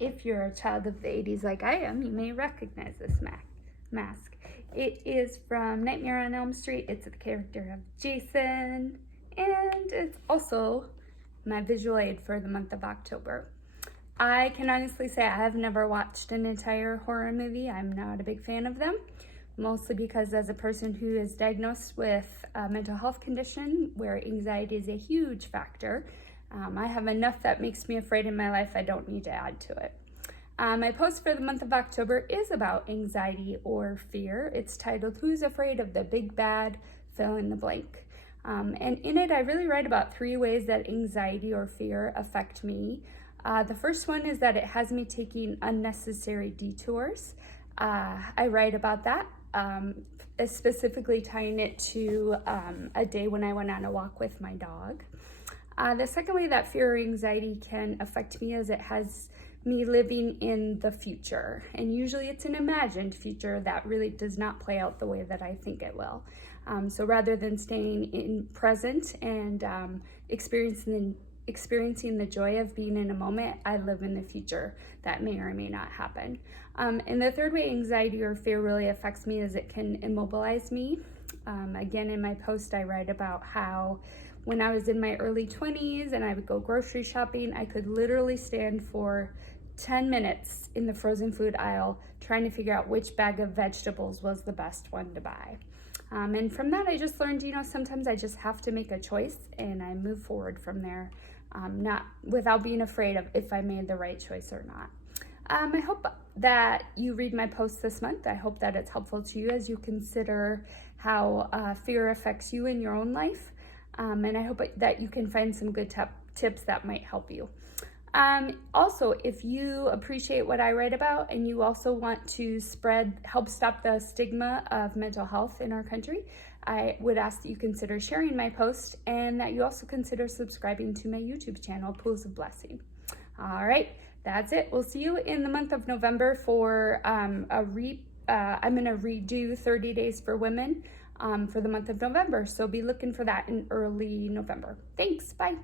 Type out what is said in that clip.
If you're a child of the 80s like I am, you may recognize this mask. It is from Nightmare on Elm Street. It's the character of Jason, and it's also my visual aid for the month of October. I can honestly say I have never watched an entire horror movie. I'm not a big fan of them, mostly because as a person who is diagnosed with a mental health condition where anxiety is a huge factor, I have enough that makes me afraid in my life. I don't need to add to it. My post for the month of October is about anxiety or fear. It's titled, "Who's Afraid of the Big Bad? Fill in the blank." And in it, I really write about 3 ways that anxiety or fear affect me. The first one is that it has me taking unnecessary detours. I write about that, specifically tying it to a day when I went on a walk with my dog. The second way that fear or anxiety can affect me is it has me living in the future. And usually it's an imagined future that really does not play out the way that I think it will. So rather than staying in present and experiencing the joy of being in a moment, I live in the future that may or may not happen. And the third way anxiety or fear really affects me is it can immobilize me. Again, in my post, I write about how when I was in my early 20s and I would go grocery shopping, I could literally stand for 10 minutes in the frozen food aisle trying to figure out which bag of vegetables was the best one to buy. And from that, I just learned, sometimes I just have to make a choice and I move forward from there, not without being afraid of if I made the right choice or not. I hope that you read my post this month. I hope that it's helpful to you as you consider how fear affects you in your own life. And I hope that you can find some good tips that might help you. Also, if you appreciate what I write about and you also want to help stop the stigma of mental health in our country, I would ask that you consider sharing my post and that you also consider subscribing to my YouTube channel, Pools of Blessing. All right, that's it. We'll see you in the month of November for I'm going to redo 30 Days for Women for the month of November. So be looking for that in early November. Thanks. Bye.